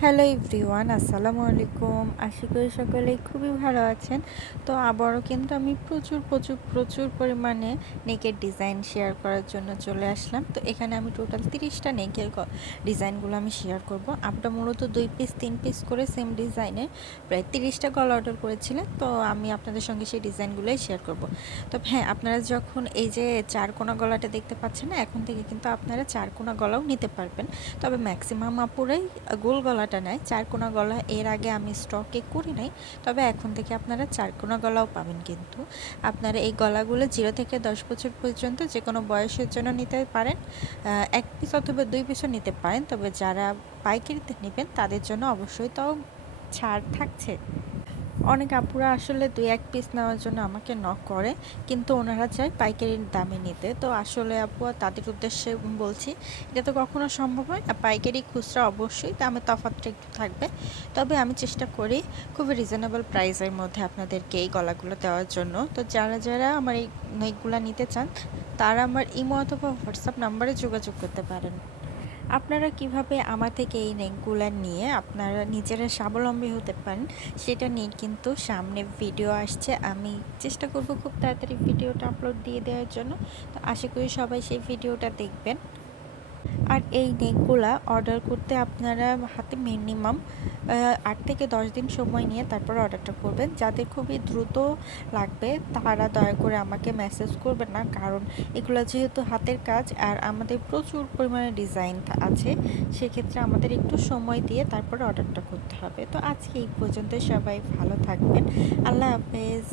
Hello everyone, আসসালামু আলাইকুম। আশা করি সকলেই খুবই ভালো আছেন। তো আবারও কিন্তু আমি প্রচুর প্রচুর প্রচুর পরিমাণে নেকের ডিজাইন শেয়ার করার জন্য চলে আসলাম। তো এখানে আমি টোটাল 30টা নেকের ডিজাইনগুলো আমি শেয়ার করব। আমরা মূলত 2 পিস 3 পিস করে সেম ডিজাইনে প্রায় 30টা গলা অর্ডার করেছিলেন। তো আমি আপনাদের সঙ্গে সেই ডিজাইনগুলোই শেয়ার করব। তবে হ্যাঁ, আপনারা যখন এই যে 4 কোনা গলাটা দেখতে পাচ্ছেন না, এখন থেকে কিন্তু আপনারা 4 কোনা গলাও নিতে পারবেন। তবে ম্যাক্সিমাম আপুরাই গোল গলাটা নেয়। 4 কোনা গলা এর আগে আমি স্টকে করি নাই, তবে এখন থেকে আপনারা 4 কোনা গলাও পাবেন। কিন্তু আপনারা এই গলাগুলো 0 থেকে 10 বছর পর্যন্ত যে কোনো বয়সের জন্য নিতে পারেন। 1 পিস অথবা 2 পিসও নিতে পারেন। তবে যারা পাইকারিতে নেবেন তাদের জন্য অবশ্যই তাও ছাড় থাকছে। অনেক আপুরা আসলে 2-1 পিস নেওয়ার জন্য আমাকে নক করে, কিন্তু ওনারা চায় পাইকারি দামে নিতে। তো আসলে আপু তাদের উদ্দেশ্যে বলছি, এটা তো কখনো সম্ভব হয় না। পাইকারি খুচরা অবশ্যই দামে তফাৎটা একটু থাকবে, তবে আমি চেষ্টা করি খুবই রিজনেবল প্রাইসের মধ্যে আপনাদেরকে এই গলাগুলো দেওয়ার জন্য। তো যারা যারা আমার এই নেকগুলো নিতে চান তারা আমার ইমো অথবা হোয়াটসঅ্যাপ নাম্বারে যোগাযোগ করতে পারেন। আপনারা কিভাবে আমার থেকে এই নেকগুলো নিয়ে আপনারা নিজেরা স্বাবলম্বী হতে পারেন সেটা নিয়ে কিন্তু সামনে ভিডিও আসছে। আমি চেষ্টা করব খুব তাড়াতাড়ি ভিডিওটা আপলোড দিয়ে দেওয়ার জন্য। তো আশা করি সবাই সেই ভিডিওটা দেখবেন। আর এই নেকগুলা অর্ডার করতে আপনারা হাতে মিনিমাম 8 থেকে 10 দিন সময় নিয়ে তারপর অর্ডারটা করবেন। যাদের খুবই দ্রুত লাগবে তারা দয়া করে আমাকে মেসেজ করবেন না, কারণ এগুলো যেহেতু হাতের কাজ আর আমাদের প্রচুর পরিমাণে ডিজাইন আছে, সেক্ষেত্রে আমাদের একটু সময় দিয়ে তারপর অর্ডারটা করতে হবে। তো আজকে এই পর্যন্ত, সবাই ভালো থাকবেন। আল্লাহ হাফেজ।